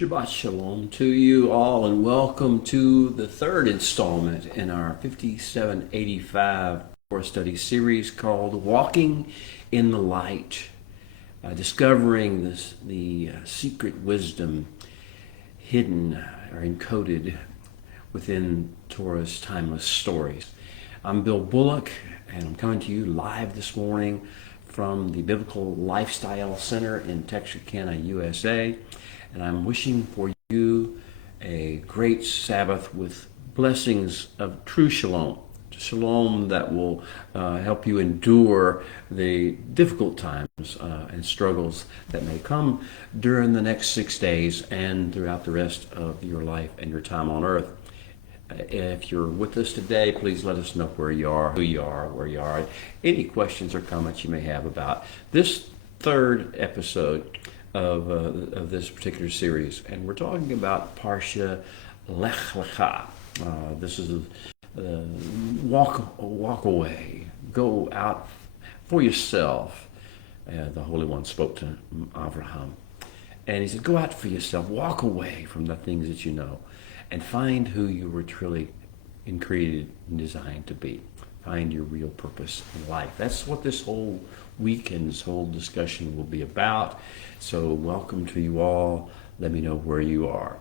Shabbat Shalom to you all, and welcome to the third installment in our 5785 Torah study series called Walking in the Light, discovering the secret wisdom hidden or encoded within Torah's timeless stories. I'm Bill Bullock, and I'm coming to you live this morning from the Biblical Lifestyle Center in Texarkana, USA. And I'm wishing for you a great Sabbath with blessings of true shalom. Shalom that will help you endure the difficult times and struggles that may come during the next 6 days and throughout the rest of your life and your time on earth. If you're with us today, please let us know where you are, who you are, where you are, any questions or comments you may have about this third episode of this particular series. And we're talking about Parsha Lecha. This is walk away, go out for yourself. The Holy One spoke to Abraham. And he said, go out for yourself, walk away from the things that you know, and find who you were truly created and designed to be. Find your real purpose in life. That's what this whole weekend, this whole discussion will be about. So welcome to you all. Let me know where you are.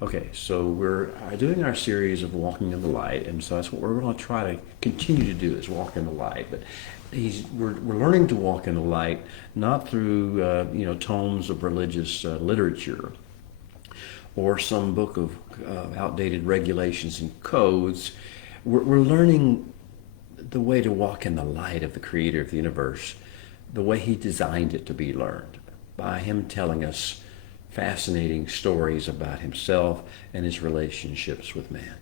Okay, so we're doing our series of Walking in the Light, and so that's what we're going to try to continue to do, is walk in the light. But we're learning to walk in the light, not through tomes of religious literature or some book of outdated regulations and codes. We're learning the way to walk in the light of the Creator of the universe, the way He designed it to be learned, by Him telling us fascinating stories about Himself and His relationships with man.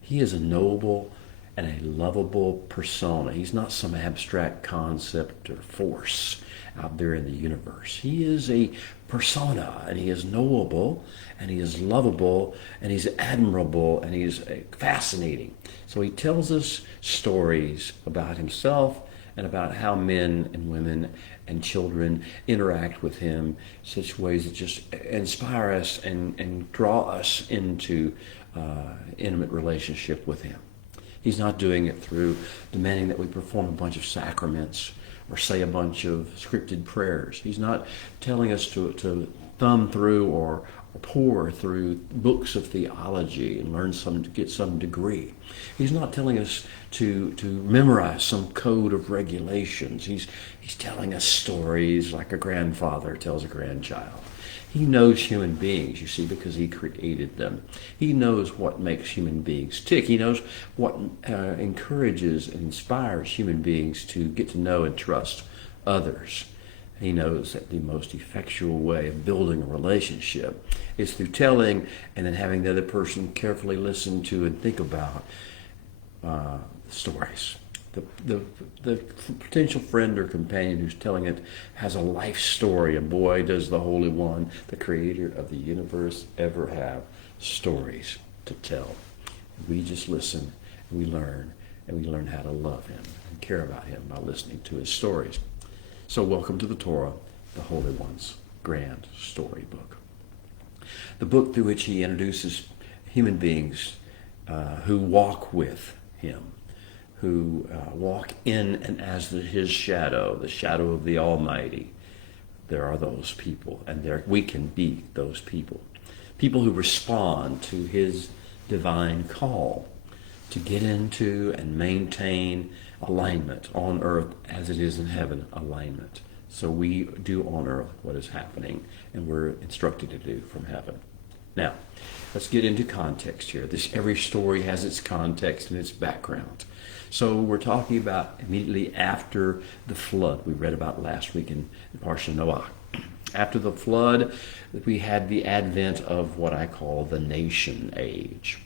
He is a noble and a lovable persona. He's not some abstract concept or force out there in the universe. He is a persona, and He is knowable, and He is lovable, and He's admirable, and He is fascinating. So He tells us stories about Himself and about how men and women and children interact with Him, such ways that just inspire us and draw us into intimate relationship with Him. He's not doing it through demanding that we perform a bunch of sacraments or say a bunch of scripted prayers. He's not telling us to thumb through or pore through books of theology and to get some degree. He's not telling us to memorize some code of regulations. He's telling us stories like a grandfather tells a grandchild. He knows human beings, you see, because He created them. He knows what makes human beings tick. He knows what encourages and inspires human beings to get to know and trust others. He knows that the most effectual way of building a relationship is through telling and then having the other person carefully listen to and think about stories. The potential friend or companion who's telling it has a life story, and boy, does the Holy One, the Creator of the universe, ever have stories to tell. We just listen, and we learn how to love Him and care about Him by listening to His stories. So welcome to the Torah, the Holy One's grand storybook. The book through which He introduces human beings who walk with Him, who walk in and as His shadow, the shadow of the Almighty. There are those people, and we can be those people. People who respond to His divine call to get into and maintain alignment on earth as it is in heaven, alignment. So we do on earth what is happening, and we're instructed to do from heaven. Now, let's get into context here. Every story has its context and its background. So we're talking about immediately after the flood we read about last week in Parsha Noah. After the flood, we had the advent of what I call the nation age,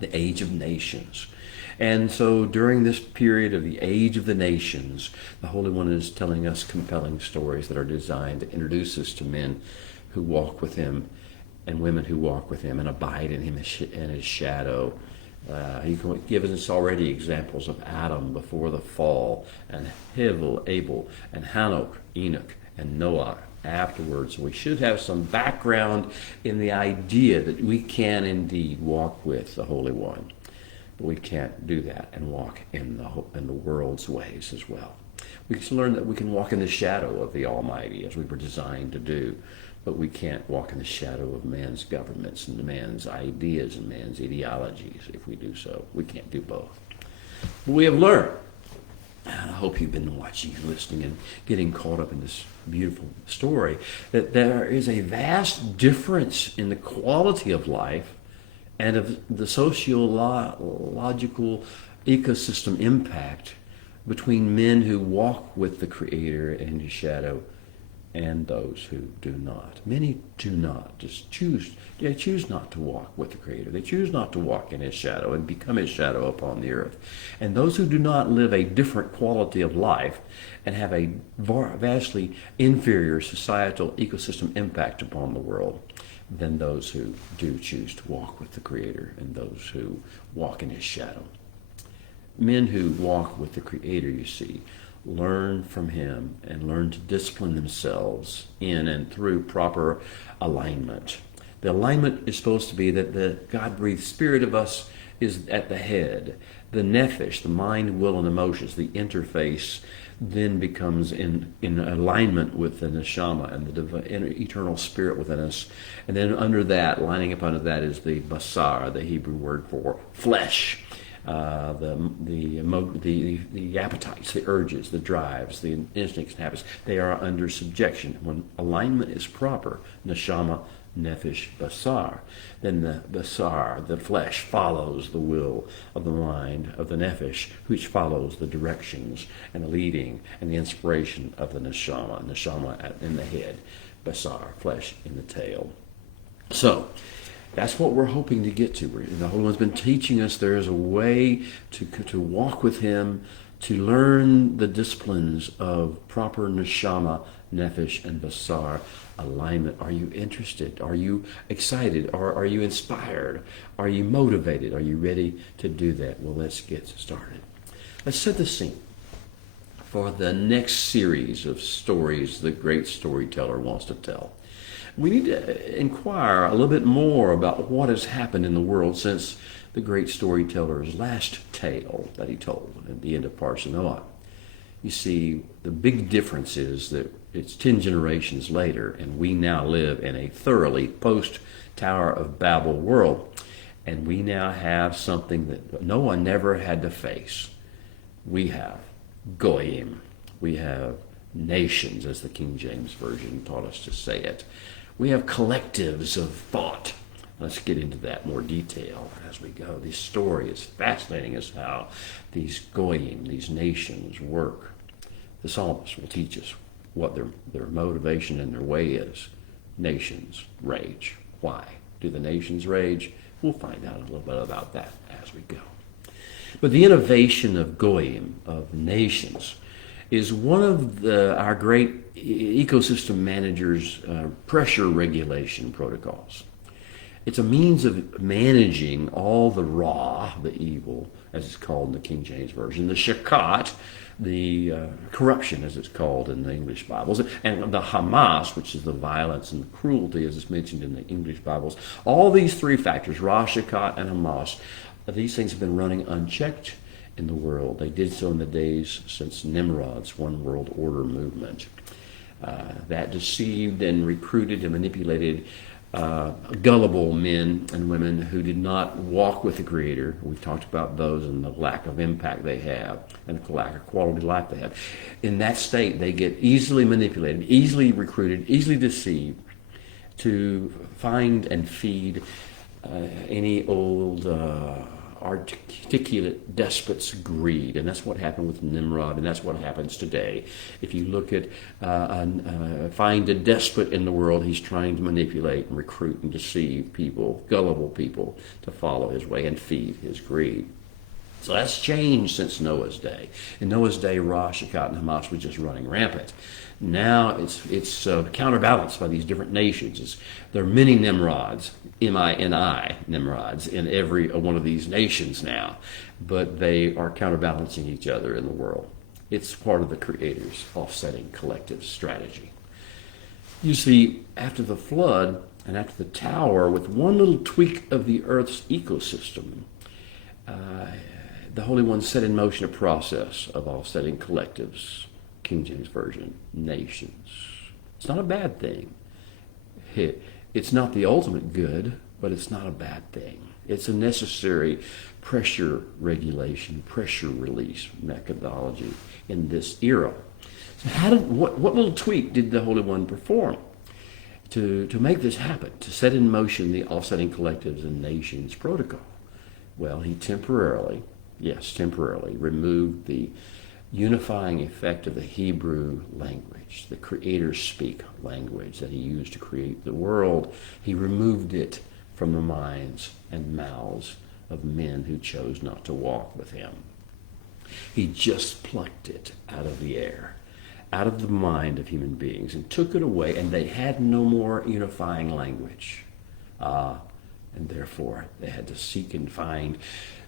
the age of nations. And so during this period of the age of the nations, the Holy One is telling us compelling stories that are designed to introduce us to men who walk with Him and women who walk with Him and abide in Him and His shadow. He gives us already examples of Adam before the fall, and Abel, and Hanok, Enoch, and Noah, afterwards. We should have some background in the idea that we can indeed walk with the Holy One. But we can't do that and walk in the world's ways as well. We can learn that we can walk in the shadow of the Almighty as we were designed to do, but we can't walk in the shadow of man's governments and man's ideas and man's ideologies. If we do so, we can't do both. But we have learned, and I hope you've been watching and listening and getting caught up in this beautiful story, that there is a vast difference in the quality of life and of the sociological ecosystem impact between men who walk with the Creator in His shadow and those who do not. Many do not. They choose not to walk with the Creator. They choose not to walk in His shadow and become His shadow upon the earth. And those who do not live a different quality of life and have a vastly inferior societal ecosystem impact upon the world than those who do choose to walk with the Creator and those who walk in His shadow. Men who walk with the Creator, you see, learn from Him and learn to discipline themselves in and through proper alignment. The alignment is supposed to be that the God-breathed Spirit of us is at the head. The nephesh, the mind, will, and emotions, the interface, then becomes in alignment with the neshama and the eternal spirit within us. And then under that, lining up under that, is the basar, the Hebrew word for flesh. The appetites, the urges, the drives, the instincts and habits, they are under subjection. When alignment is proper, neshama, nephesh, basar, then the basar, the flesh, follows the will of the mind of the nephesh, which follows the directions and the leading and the inspiration of the neshama in the head, basar, flesh in the tail. So, that's what we're hoping to get to. The Holy One's been teaching us there is a way to walk with Him, to learn the disciplines of proper neshama, nephesh, and basar alignment. Are you interested? Are you excited? Or are you inspired? Are you motivated? Are you ready to do that? Well, let's get started. Let's set the scene for the next series of stories the great storyteller wants to tell. We need to inquire a little bit more about what has happened in the world since the great storyteller's last tale that he told at the end of Parsanoah. You see, the big difference is that it's 10 generations later, and we now live in a thoroughly post-Tower of Babel world, and we now have something that no one never had to face. We have goyim. We have nations, as the King James Version taught us to say it. We have collectives of thought. Let's get into that more detail as we go. This story is fascinating as how these goyim, these nations, work. The psalmist will teach us what their motivation and their way is. Nations rage. Why do the nations rage? We'll find out a little bit about that as we go. But the innovation of goyim, of nations, is one of our great ecosystem managers' pressure regulation protocols. It's a means of managing all the raw, the evil, as it's called in the King James Version, the shakat, the corruption, as it's called in the English Bibles, and the Hamas, which is the violence and the cruelty, as it's mentioned in the English Bibles. All these three factors, Ra, Shakat, and Hamas, these things have been running unchecked in the world. They did so in the days since Nimrod's One World Order movement. That deceived and recruited and manipulated gullible men and women who did not walk with the Creator. We've talked about those and the lack of impact they have and the lack of quality of life they have. In that state, they get easily manipulated, easily recruited, easily deceived to find and feed any old articulate despot's greed. And that's what happened with Nimrod, and that's what happens today. If you look at find a despot in the world, he's trying to manipulate and recruit and deceive people, gullible people, to follow his way and feed his greed. So that's changed since Noah's day. In Noah's day, Ra, Shakat, and Hamas was just running rampant. Now it's counterbalanced by these different nations. There are many Nimrods, M-I-N-I, Nimrods, in every one of these nations now, but they are counterbalancing each other in the world. It's part of the Creator's offsetting collective strategy. You see, after the flood and after the tower, with one little tweak of the earth's ecosystem, uh, the Holy One set in motion a process of offsetting collectives, King James Version, nations. It's not a bad thing. It's not the ultimate good, but it's not a bad thing. It's a necessary pressure regulation, pressure release methodology in this era. So what little tweak did the Holy One perform to make this happen, to set in motion the offsetting collectives and nations protocol? Well, he temporarily removed the unifying effect of the Hebrew language, the Creator speak language that he used to create the world. He removed it from the minds and mouths of men who chose not to walk with him. He just plucked it out of the air, out of the mind of human beings, and took it away, and they had no more unifying language. And therefore, they had to seek and find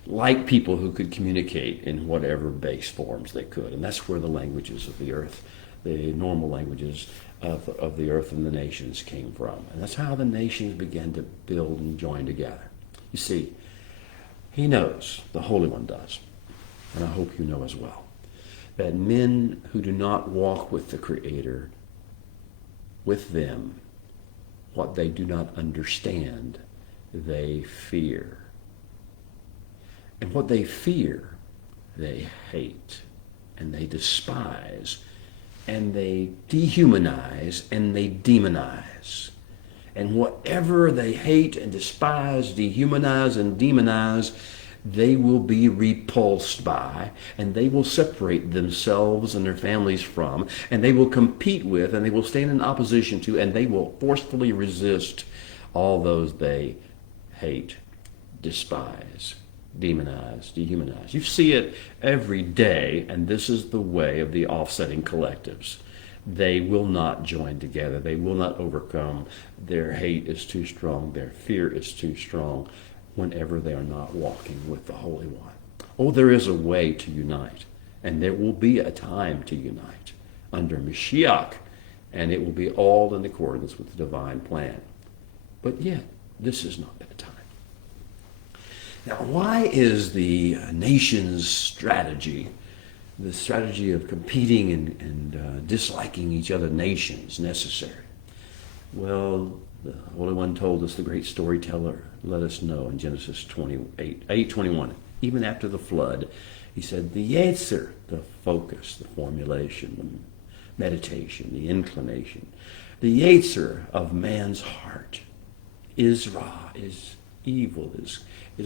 like people who could communicate in whatever base forms they could. And that's where the languages of the earth, the normal languages of the earth and the nations came from. And that's how the nations began to build and join together. You see, he knows, the Holy One does, and I hope you know as well, that men who do not walk with the Creator, with them, what they do not understand, they fear. And what they fear, they hate, and they despise, and they dehumanize, and they demonize. And whatever they hate and despise, dehumanize, and demonize, they will be repulsed by, and they will separate themselves and their families from, and they will compete with, and they will stand in opposition to, and they will forcefully resist all those they hate, despise, demonize, dehumanize. You see it every day, and this is the way of the offsetting collectives. They will not join together. They will not overcome. Their hate is too strong. Their fear is too strong whenever they are not walking with the Holy One. Oh, there is a way to unite, and there will be a time to unite under Mashiach, and it will be all in accordance with the divine plan. But yet, this has not been a time. Now, why is the nation's strategy, the strategy of competing and disliking each other nations, necessary? Well, the Holy One told us, the great storyteller let us know in Genesis 8:21. Even after the flood, he said, the Yetzer, the focus, the formulation, the meditation, the inclination, the Yetzer of man's heart is evil, is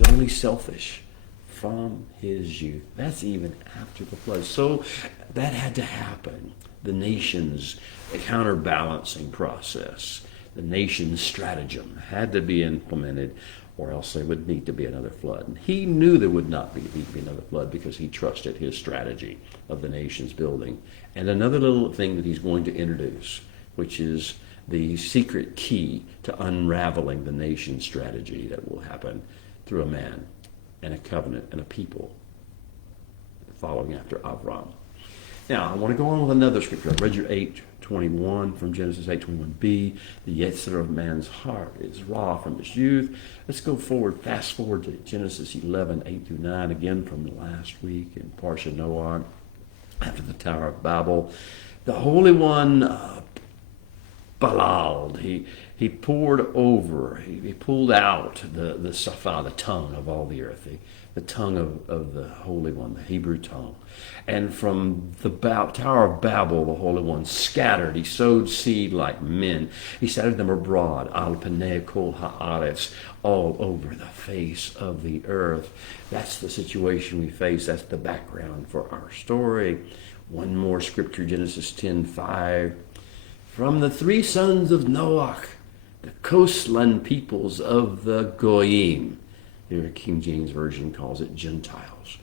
only selfish from his youth. That's even after the flood. So that had to happen. The nation's counterbalancing process, the nation's stratagem had to be implemented, or else there would need to be another flood. And he knew there would not need to be another flood because he trusted his strategy of the nation's building. And another little thing that he's going to introduce, which is the secret key to unraveling the nation's strategy that will happen through a man and a covenant and a people following after Avram. Now, I want to go on with another scripture. I read you 8:21 from Genesis 8:21b. The Yetzer of man's heart is raw from his youth. Let's go forward, fast forward to Genesis 11:8-9, again from last week in Parsha Noah, after the Tower of Babel. The Holy One balald. He poured over, he pulled out the safa, the tongue of all the earth, the tongue of the Holy One, the Hebrew tongue. And from the Tower of Babel, the Holy One scattered. He sowed seed like men. He scattered them abroad, al panei kol haaretz, all over the face of the earth. That's the situation we face. That's the background for our story. One more scripture, Genesis 10:5. From the three sons of Noah, the coastland peoples of the Goyim, the King James Version calls it Gentiles,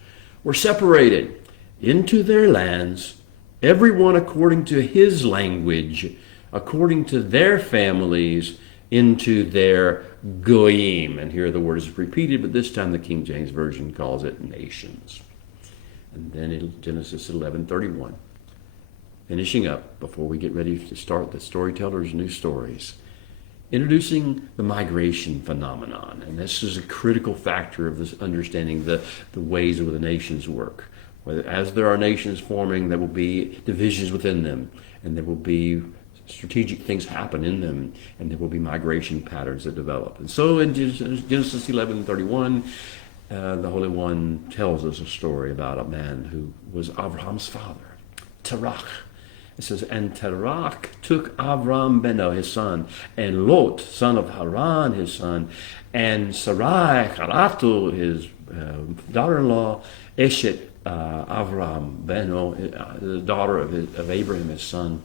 were separated into their lands, everyone according to his language, according to their families, into their Goyim. And here the word is repeated, but this time the King James Version calls it nations. And then in Genesis 11:31, finishing up before we get ready to start the Storyteller's New Stories, introducing the migration phenomenon. And this is a critical factor of this understanding the ways of the nations work. As there are nations forming, there will be divisions within them, and there will be strategic things happen in them, and there will be migration patterns that develop. And so in Genesis 11:31, the Holy One tells us a story about a man who was Abraham's father, Terach. It says, and Terach took Avram Beno, his son, and Lot, son of Haran, his son, and Sarai, Haratu, his daughter-in-law, Eshet, Avram Beno, the daughter of Abraham, his son,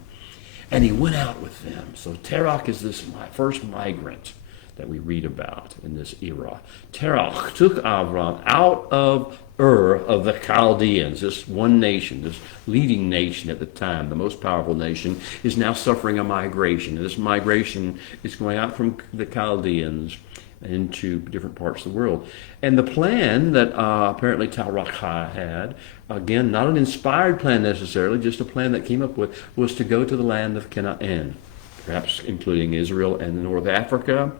and he went out with them. So Terach is this first migrant that we read about in this era. Terach took Avram out of Ur of the Chaldeans, this one nation, this leading nation at the time, the most powerful nation, is now suffering a migration. And this migration is going out from the Chaldeans into different parts of the world. And the plan that apparently Terach had, again, not an inspired plan necessarily, just a plan that came up with, was to go to the land of Canaan, perhaps including Israel and North Africa.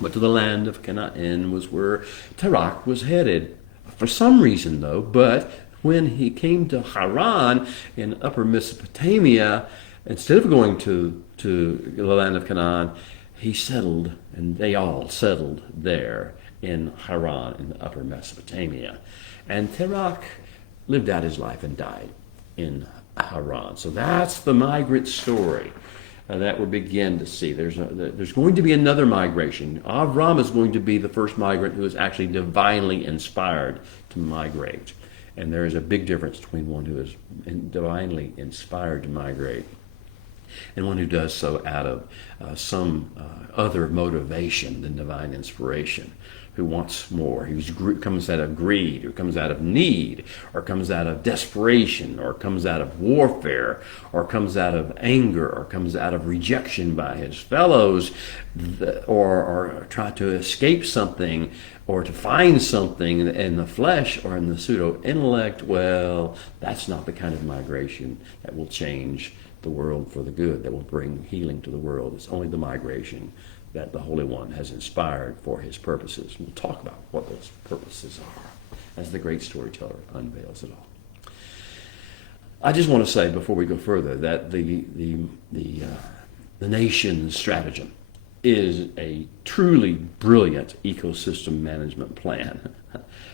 But to the land of Canaan was where Terach was headed. For some reason, though, but when he came to Haran in upper Mesopotamia, instead of going to the land of Canaan, he settled, and they all settled there in Haran in upper Mesopotamia. And Terach lived out his life and died in Haran. So that's the migrant story that we'll begin to see. There's going to be another migration. Avram is going to be the first migrant who is actually divinely inspired to migrate. And there is a big difference between one who is divinely inspired to migrate and one who does so out of some other motivation than divine inspiration, who wants more, who comes out of greed, or comes out of need, or comes out of desperation, or comes out of warfare, or comes out of anger, or comes out of rejection by his fellows, or try to escape something, or to find something in the flesh or in the pseudo-intellect. Well, that's not the kind of migration that will change the world for the good, that will bring healing to the world. It's only the migration that the Holy One has inspired for his purposes. We'll talk about what those purposes are as the great storyteller unveils it all. I just want to say before we go further that the nation's stratagem is a truly brilliant ecosystem management plan.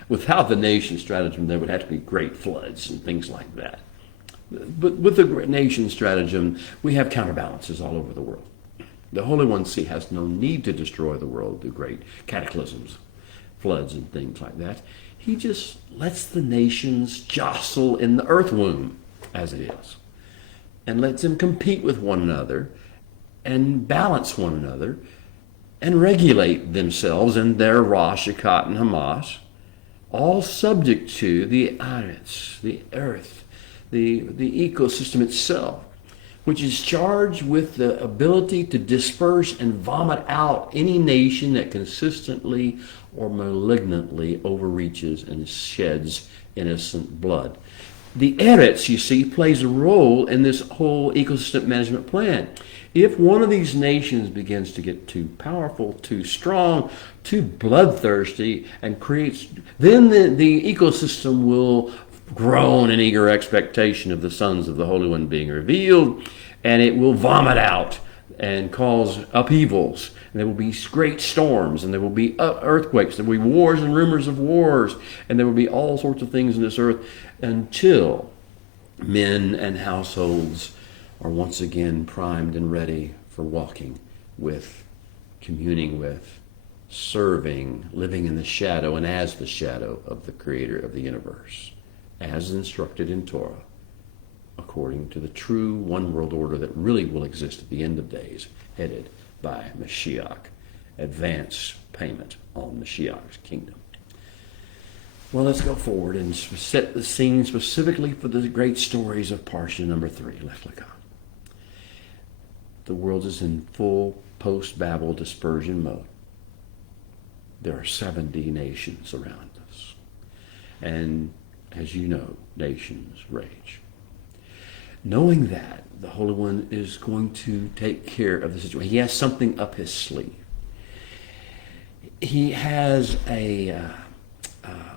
Without the nation's stratagem, there would have to be great floods and things like that. But with the nation's stratagem, we have counterbalances all over the world. The Holy One has no need to destroy the world through great cataclysms, floods, and things like that. He just lets the nations jostle in the earth womb, as it is, and lets them compete with one another and balance one another and regulate themselves in their Rosh, Shechat, and Hamas, all subject to the Aretz, the earth, the ecosystem itself, which is charged with the ability to disperse and vomit out any nation that consistently or malignantly overreaches and sheds innocent blood. The Eretz, you see, plays a role in this whole ecosystem management plan. If one of these nations begins to get too powerful, too strong, too bloodthirsty, and creates, then the ecosystem will groan in eager expectation of the sons of the Holy One being revealed, and it will vomit out and cause upheavals. And there will be great storms, and there will be earthquakes, there will be wars and rumors of wars, and there will be all sorts of things in this earth until men and households are once again primed and ready for walking with, communing with, serving, living in the shadow and as the shadow of the Creator of the universe, as instructed in Torah, according to the true one world order that really will exist at the end of days, headed by Mashiach, advance payment on Mashiach's kingdom. Well, let's go forward and set the scene specifically for the great stories of Parsha number 3, Lecha. The world is in full post-Babel dispersion mode. There are 70 nations around us. And as you know, nations rage. knowing that the Holy One is going to take care of the situation. He has something up his sleeve. He has a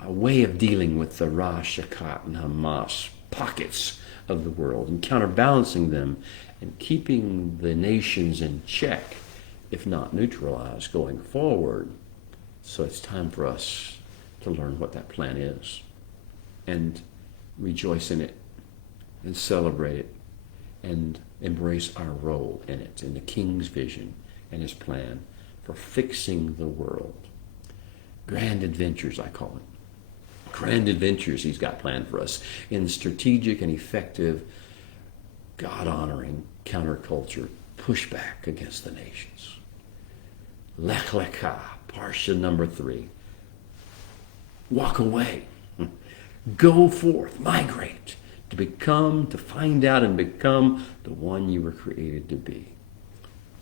way of dealing with the Ra, Shakat, and Hamas pockets of the world and counterbalancing them and keeping the nations in check, if not neutralized, going forward. So it's time for us to learn what that plan is and rejoice in it and celebrate it and embrace our role in it, in the King's vision and his plan for fixing the world. Grand adventures, I call it. Grand adventures he's got planned for us in strategic and effective, God-honoring counterculture pushback against the nations. Lech, Lecha, Parsha number 3. Walk away. Go forth. Migrate. To find out and become the one you were created to be.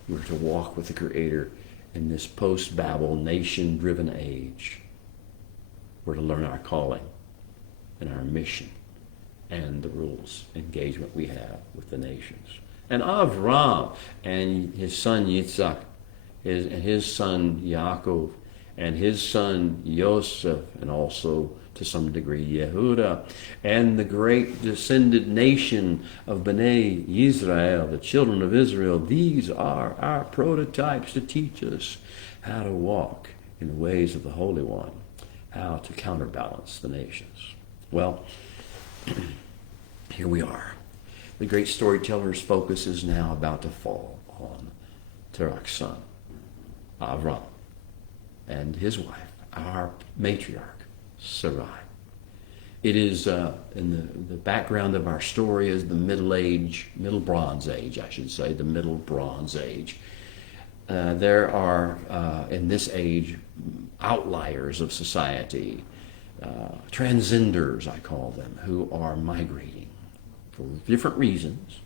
We're to walk with the Creator in this post-Babel, nation-driven age. We're to learn our calling and our mission and the rules, engagement we have with the nations. And Avram and his son Yitzhak, and his son Yaakov, and his son Yosef, and also to some degree Yehuda, and the great descended nation of Bnei Israel, the children of Israel. These are our prototypes to teach us how to walk in the ways of the Holy One, how to counterbalance the nations. Well, here we are. The great storyteller's focus is now about to fall on Terach's son, Avram, and his wife, our matriarch, Sarai. It is, in the background of our story is the Middle Bronze Age, I should say, the Middle Bronze Age. There are, in this age, outliers of society, transcenders, I call them, who are migrating for different reasons,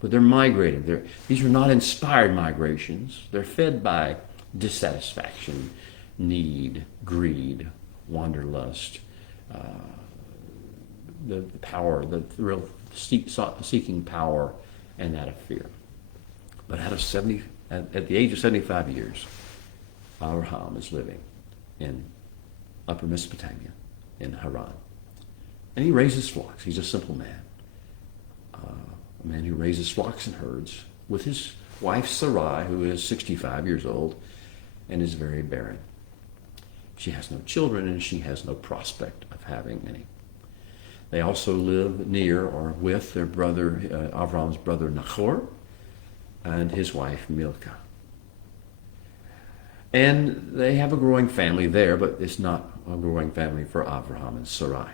but they're migrating. These are not inspired migrations. They're fed by dissatisfaction, need, greed, wanderlust, the power, the real seeking power, and that of fear. But at the age of 75 years, Abraham is living in Upper Mesopotamia, in Haran. And he raises flocks. He's a simple man. A man who raises flocks and herds with his wife Sarai, who is 65 years old and is very barren. She has no children and she has no prospect of having any. They also live near or with their brother, Avram's brother Nachor, and his wife Milcah. And they have a growing family there, but it's not a growing family for Abraham and Sarai.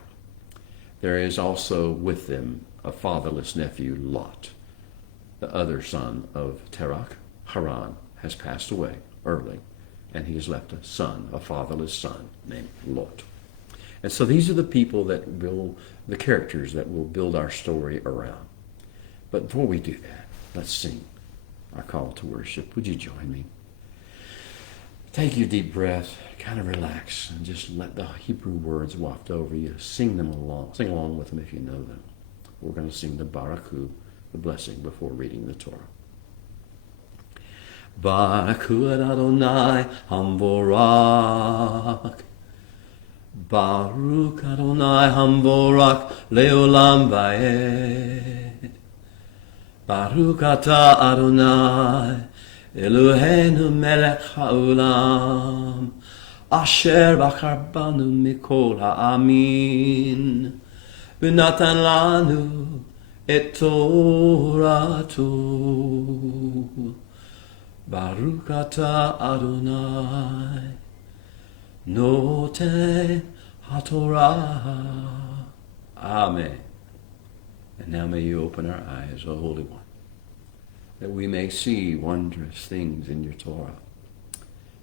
There is also with them a fatherless nephew, Lot. The other son of Terach, Haran, has passed away early, and he has left a son, a fatherless son, named Lot. And so these are the people the characters that will build our story around. But before we do that, let's sing our call to worship. Would you join me? Take your deep breath, kind of relax, and just let the Hebrew words waft over you. Sing along with them if you know them. We're going to sing the Baraku, the blessing, before reading the Torah. Baraku et Adonai Hamvorak. Baruch Adonai Hamvorak Leolam Vaed. Baruch Ata Adonai Eloheinu Melech HaOlam Asher Bachar Banu Mikol Ha'amin V'natan Lanu Et Toratu. Baruch Ata Adonai Noten HaTorah. Amen. And now may you open our eyes, O Holy One, that we may see wondrous things in your Torah.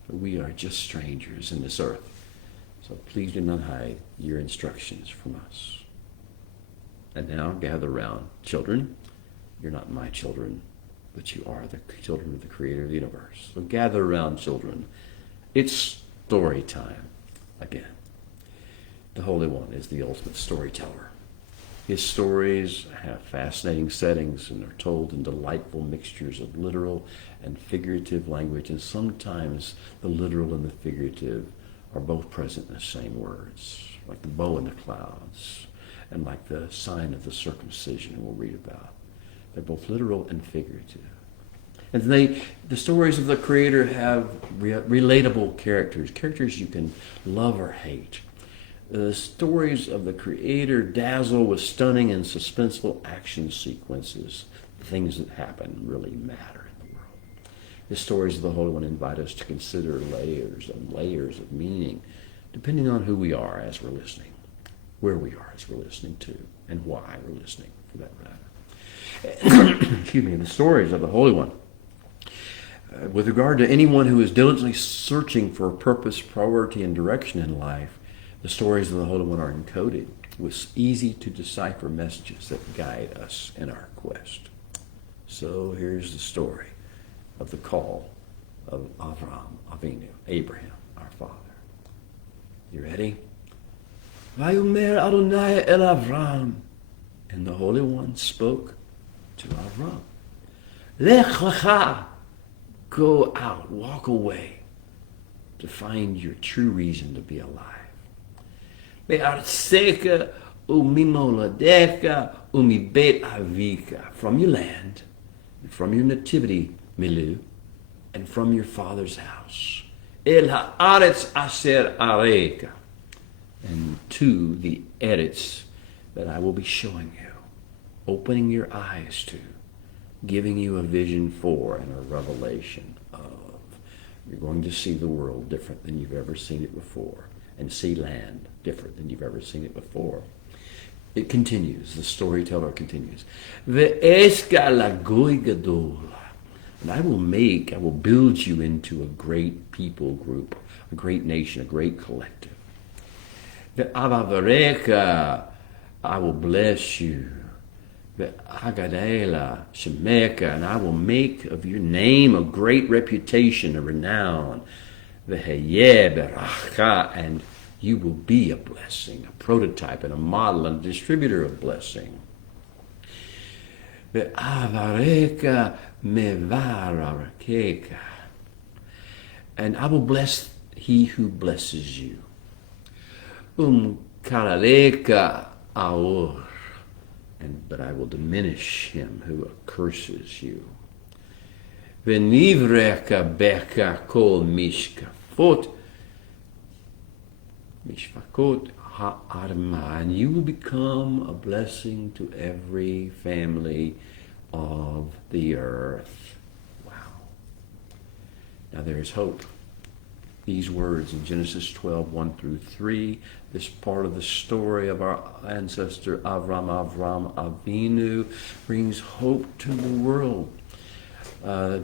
For we are just strangers in this earth. So please do not hide your instructions from us. And now gather round, children. You're not my children, but you are the children of the Creator of the universe. So gather around, children. It's story time again. The Holy One is the ultimate storyteller. His stories have fascinating settings and are told in delightful mixtures of literal and figurative language, and sometimes the literal and the figurative are both present in the same words, like the bow in the clouds, and like the sign of the circumcision we'll read about. They're both literal and figurative. And the stories of the Creator have relatable characters you can love or hate. The stories of the Creator dazzle with stunning and suspenseful action sequences. The things that happen really matter in the world. The stories of the Holy One invite us to consider layers and layers of meaning, depending on who we are as we're listening, where we are as we're listening to, and why we're listening, for that matter. Excuse me, the stories of the Holy One. With regard to anyone who is diligently searching for a purpose, priority, and direction in life, the stories of the Holy One are encoded with easy-to-decipher messages that guide us in our quest. So here's the story of the call of Abraham, our father. You ready? Vayomer Adonai el Avram, and the Holy One spoke to Avram. Lech Lecha, go out, walk away to find your true reason to be alive. Be'arseka umimoladecha umibet avika, from your land, and from your nativity milieu, and from your father's house. El haaretz aser areka, and to the eretz that I will be showing you, opening your eyes to, giving you a vision for and a revelation of. You're going to see the world different than you've ever seen it before, and see land different than you've ever seen it before. It continues, the storyteller continues. Ve'eska lagoy gadol, and I will build you into a great people group, a great nation, a great collective. Ve'avavareka, I will bless you. Ve'agadela shemeka, and I will make of your name a great reputation, a renown. Ve'heyeh beracha, and you will be a blessing, a prototype and a model and a distributor of blessing. Ve'avareka mevarakeka, and I will bless he who blesses you. Kalaleka aor, but I will diminish him who curses you. V'nivreka beka kol mishkafot ha'arma, and you will become a blessing to every family of the earth. Wow. Now there is hope. These words in Genesis 12, 1 through 3, this part of the story of our ancestor Avram Avinu, brings hope to the world.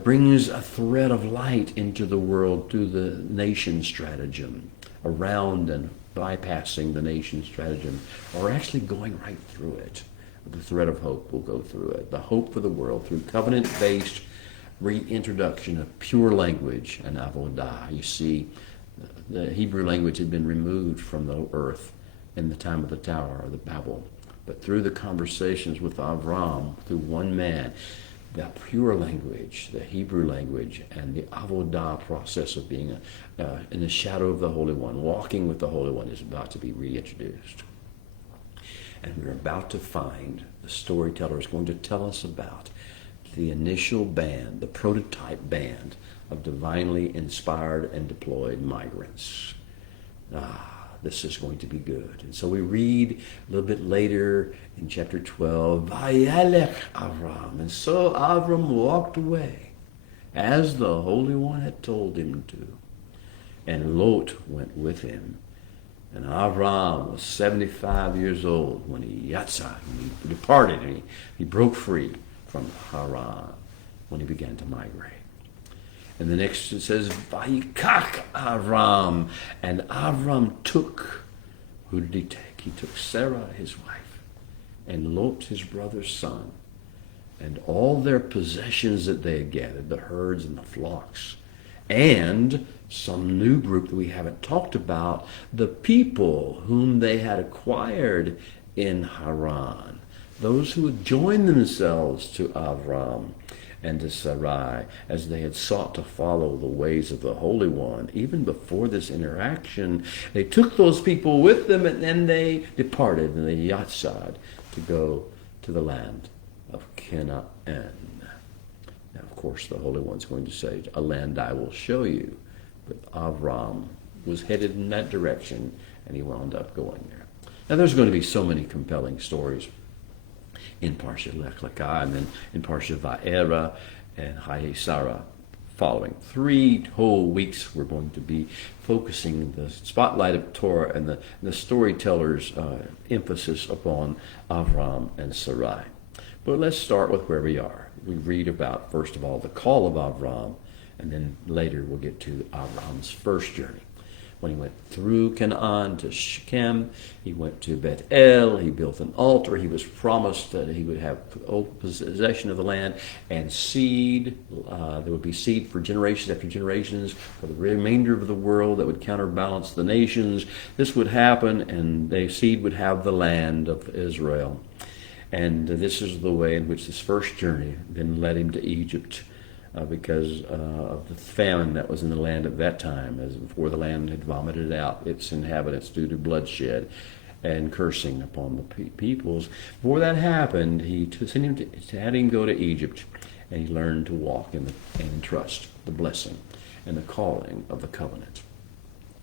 Brings a thread of light into the world through the nation stratagem, around and bypassing the nation stratagem, or actually going right through it. The thread of hope will go through it. The hope for the world through covenant-based reintroduction of pure language and avodah. You see, the Hebrew language had been removed from the earth in the time of the Tower of the Babel. But through the conversations with Avram, through one man, the pure language, the Hebrew language, and the avodah process of being in the shadow of the Holy One, walking with the Holy One, is about to be reintroduced. And we're about to find, the storyteller is going to tell us about the initial band, the prototype band of divinely inspired and deployed migrants. This is going to be good. And so we read a little bit later in chapter 12, Vayelech Avram. And so Avram walked away as the Holy One had told him to. And Lot went with him. And Avram was 75 years old when he departed, and he broke free from Haran when he began to migrate. And the next it says, Vayikach Avram. And Avram took, who did he take? He took Sarah, his wife, and Lot, his brother's son, and all their possessions that they had gathered, the herds and the flocks, and some new group that we haven't talked about, the people whom they had acquired in Haran. Those who had joined themselves to Avram and to Sarai as they had sought to follow the ways of the Holy One. Even before this interaction, they took those people with them, and then they departed and they yatsad to go to the land of Canaan. Now, of course, the Holy One's going to say, a land I will show you. But Avram was headed in that direction, and he wound up going there. Now, there's going to be so many compelling stories in Parsha Lecha and then in Parsha Va'era and Hayesara following. 3 whole weeks we're going to be focusing the spotlight of Torah and the storyteller's emphasis upon Avram and Sarai. But let's start with where we are. We read about, first of all, the call of Avram, and then later we'll get to Avram's first journey. When he went through Canaan to Shechem, he went to Bethel, he built an altar, he was promised that he would have possession of the land and seed. There would be seed for generations after generations for the remainder of the world that would counterbalance the nations. This would happen, and the seed would have the land of Israel. And this is the way in which this first journey then led him to Egypt. Because of the famine that was in the land at that time, as before the land had vomited out its inhabitants due to bloodshed and cursing upon the peoples. Before that happened, he had him go to Egypt, and he learned to walk and trust the blessing and the calling of the covenant.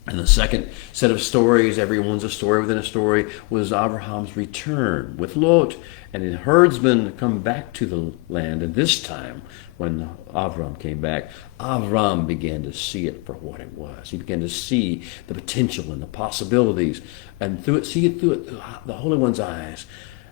And the second set of stories, everyone's a story within a story, was Abraham's return with Lot and his herdsmen come back to the land. And this time, when Avram came back, Avram began to see it for what it was. He began to see the potential and the possibilities, and see it through the Holy One's eyes.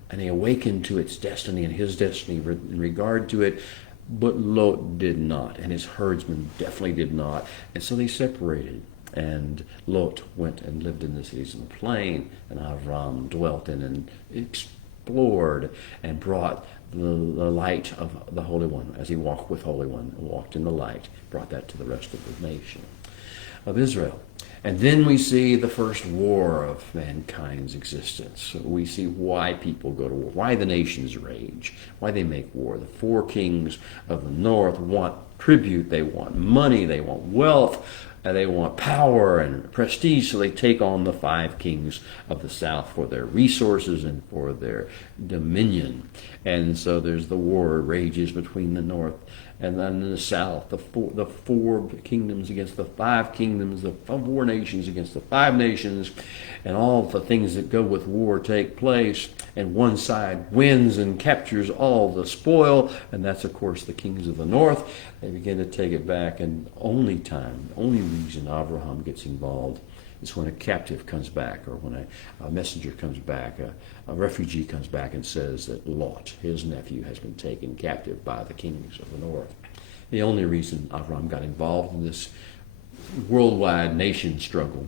And he awakened to its destiny and his destiny in regard to it. But Lot did not, and his herdsmen definitely did not. And so they separated. And Lot went and lived in the cities in the plain, and Avram dwelt in and explored and brought the light of the Holy One as he walked with Holy One and walked in the light, brought that to the rest of the nation of Israel. And then we see the first war of mankind's existence. We see why people go to war, why the nations rage, why they make war. The 4 kings of the north want tribute, they want money, they want wealth, they want power and prestige, so they take on the 5 kings of the south for their resources and for their dominion. And so there's the war rages between the north and then the south, the 4 kingdoms against the 5 kingdoms, the 4 nations against the 5 nations, and all the things that go with war take place, and one side wins and captures all the spoil, and that's, of course, the kings of the north. They begin to take it back, and the only reason Abraham gets involved is when a captive comes back, or when a messenger comes back, a refugee comes back and says that Lot, his nephew, has been taken captive by the kings of the north. The only reason Avram got involved in this worldwide nation struggle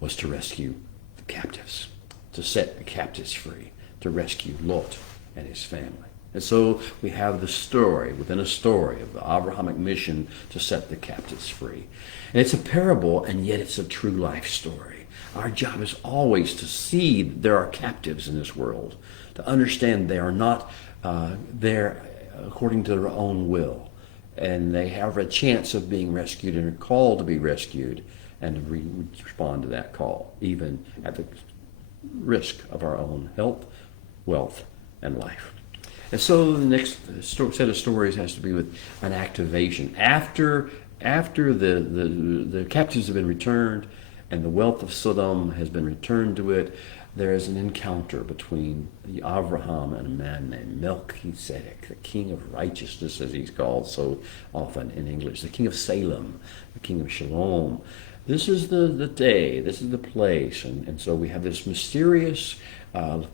was to rescue the captives, to set the captives free, to rescue Lot and his family. And so we have the story within a story of the Abrahamic mission to set the captives free. And it's a parable, and yet it's a true life story. Our job is always to see that there are captives in this world, to understand they are not there according to their own will, and they have a chance of being rescued and are called to be rescued, and to respond to that call, even at the risk of our own health, wealth, and life. And so the next set of stories has to be with an activation. After the captives have been returned and the wealth of Sodom has been returned to it, there is an encounter between Abraham and a man named Melchizedek, the king of righteousness, as he's called so often in English, the king of Salem, the king of Shalom. This is the day, this is the place, and so we have this mysterious,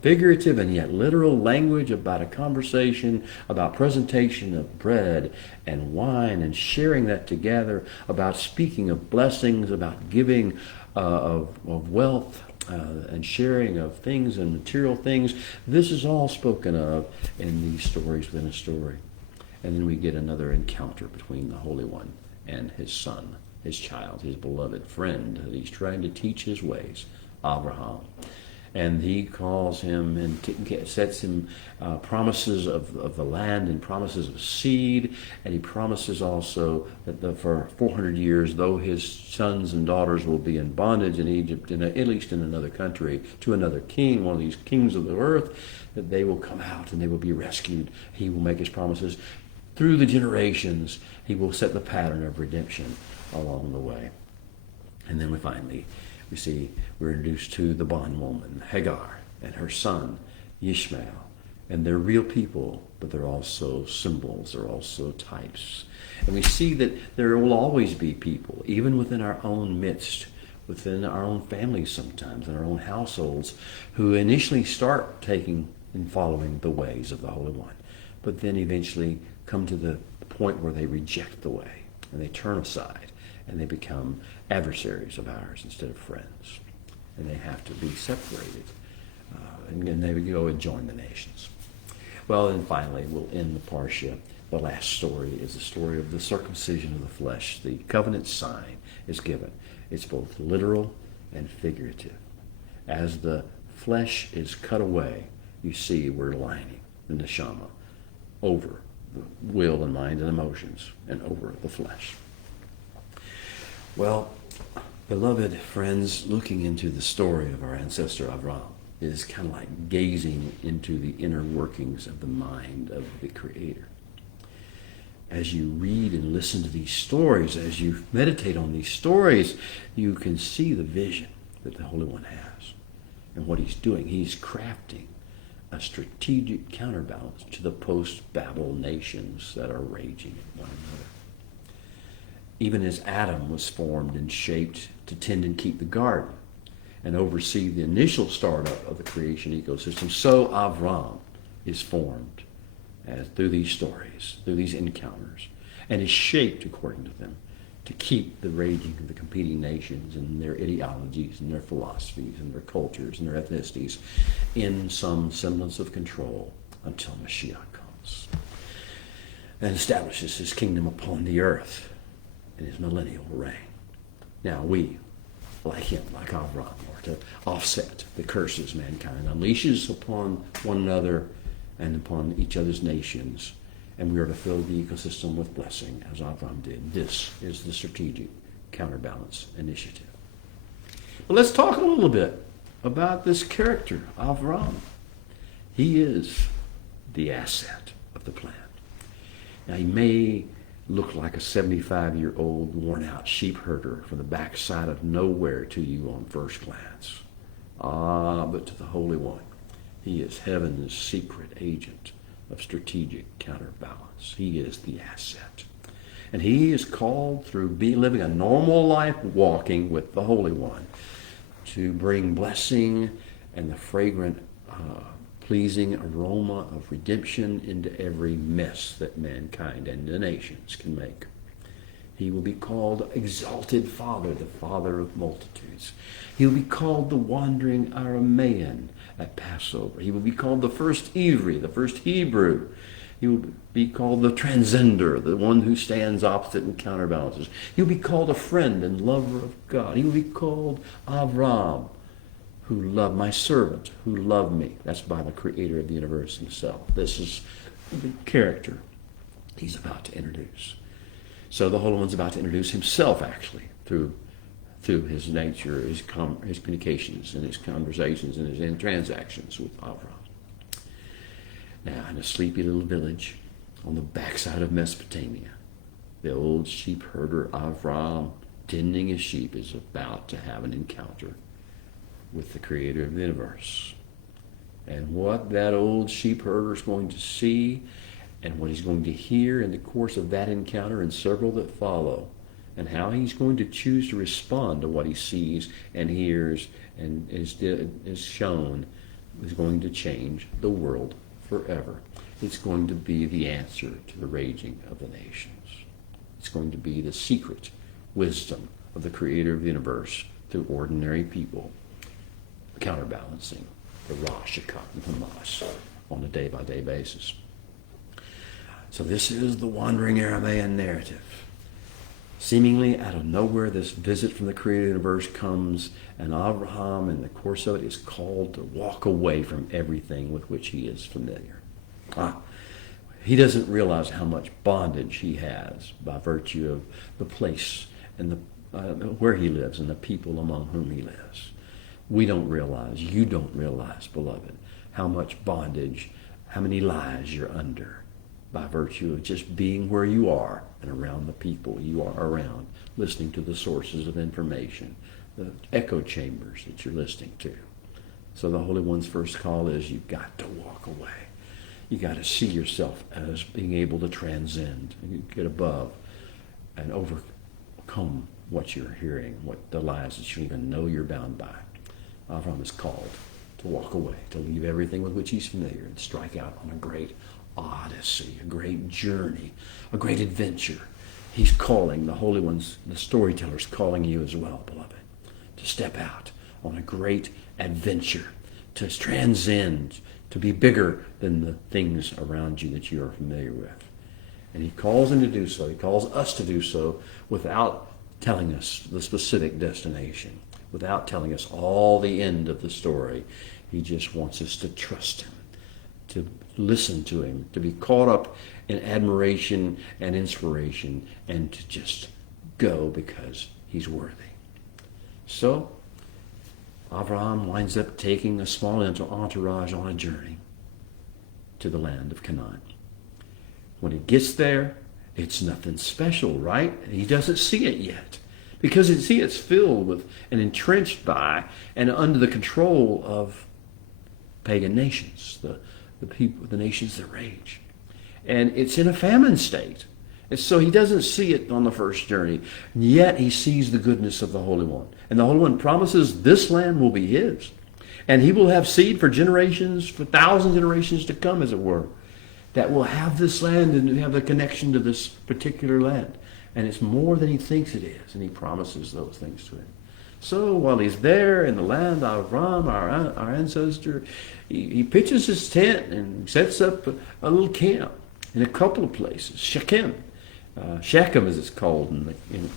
figurative and yet literal language about a conversation, about presentation of bread and wine and sharing that together, about speaking of blessings, about giving of wealth and sharing of things and material things. This is all spoken of in these stories within a story. And then we get another encounter between the Holy One and his son, his child, his beloved friend that he's trying to teach his ways, Abraham. And he calls him and sets him promises of the land and promises of seed. And he promises also that for 400 years, though his sons and daughters will be in bondage in Egypt, at least in another country, to another king, one of these kings of the earth, that they will come out and they will be rescued. He will make his promises. Through the generations, he will set the pattern of redemption along the way. And then we're introduced to the bondwoman, Hagar, and her son, Ishmael. And they're real people, but they're also symbols, they're also types. And we see that there will always be people, even within our own midst, within our own families sometimes, in our own households, who initially start taking and following the ways of the Holy One, but then eventually come to the point where they reject the way, and they turn aside, and they become adversaries of ours instead of friends. And they have to be separated. And then they would go and join the nations. Well, and finally, we'll end the Parsha. The last story is the story of the circumcision of the flesh. The covenant sign is given. It's both literal and figurative. As the flesh is cut away, you see we're lining the neshama over the will and mind and emotions and over the flesh. Well, beloved friends, looking into the story of our ancestor Avraham is kind of like gazing into the inner workings of the mind of the Creator. As you read and listen to these stories, as you meditate on these stories, you can see the vision that the Holy One has and what he's doing. He's crafting a strategic counterbalance to the post-Babel nations that are raging at one another. Even as Adam was formed and shaped to tend and keep the garden and oversee the initial startup of the creation ecosystem, so Avram is formed through these stories, through these encounters, and is shaped according to them to keep the raging of the competing nations and their ideologies and their philosophies and their cultures and their ethnicities in some semblance of control until Mashiach comes and establishes his kingdom upon the earth in his millennial reign. Now we, like him, like Avram, are to offset the curses mankind unleashes upon one another and upon each other's nations, and we are to fill the ecosystem with blessing as Avram did. This is the strategic counterbalance initiative. But let's talk a little bit about this character, Avram. He is the asset of the plan. Now he may look like a 75-year-old worn-out sheep herder from the backside of nowhere to you on first glance. But to the Holy One, he is heaven's secret agent of strategic counterbalance. He is the asset. And he is called through living a normal life, walking with the Holy One, to bring blessing and the fragrant, pleasing aroma of redemption into every mess that mankind and the nations can make. He will be called Exalted Father, the Father of multitudes. He will be called the Wandering Aramaean at Passover. He will be called the first Ivri, the first Hebrew. He will be called the Transcender, the one who stands opposite and counterbalances. He will be called a friend and lover of God. He will be called Avram, who loved my servant, who loved me. That's by the Creator of the universe himself. This is the character he's about to introduce. So the Holy One's about to introduce himself, actually, through his nature, his communications, and his conversations, and his transactions with Avram. Now, in a sleepy little village on the backside of Mesopotamia, the old sheep herder Avram, tending his sheep, is about to have an encounter with the Creator of the universe. And what that old sheep herder is going to see and what he's going to hear in the course of that encounter and several that follow, and how he's going to choose to respond to what he sees and hears and is shown, is going to change the world forever. It's going to be the answer to the raging of the nations. It's going to be the secret wisdom of the Creator of the universe through ordinary people, counterbalancing the Rosh, Shekat, and Hamas on a day-by-day basis. So this is the Wandering Aramaean narrative. Seemingly out of nowhere, this visit from the Creator of the universe comes, and Abraham, in the course of it, is called to walk away from everything with which he is familiar. He doesn't realize how much bondage he has by virtue of the place and where he lives and the people among whom he lives. We don't realize, you don't realize, beloved, how much bondage, how many lies you're under by virtue of just being where you are and around the people you are around, listening to the sources of information, the echo chambers that you're listening to. So the Holy One's first call is you've got to walk away. You got to see yourself as being able to transcend and get above and overcome what you're hearing, what the lies that you even know you're bound by. Avram is called to walk away, to leave everything with which he's familiar and strike out on a great odyssey, a great journey, a great adventure. He's calling, the Holy Ones, the storyteller's calling you as well, beloved, to step out on a great adventure, to transcend, to be bigger than the things around you that you are familiar with. And he calls him to do so. He calls us to do so without telling us the specific destination, without telling us all the end of the story. He just wants us to trust him, to listen to him, to be caught up in admiration and inspiration, and to just go because he's worthy. So Abraham winds up taking a small entourage on a journey to the land of Canaan. When he gets there, it's nothing special, right? He doesn't see it yet. Because it's filled with and entrenched by and under the control of pagan nations, the people, the nations that rage. And it's in a famine state. And so he doesn't see it on the first journey. And yet he sees the goodness of the Holy One. And the Holy One promises this land will be his. And he will have seed for generations, for 1,000 generations to come, as it were, that will have this land and have a connection to this particular land. And it's more than he thinks it is. And he promises those things to him. So while he's there in the land of Avram, our ancestor, he pitches his tent and sets up a little camp in a couple of places. Shechem, as it's called in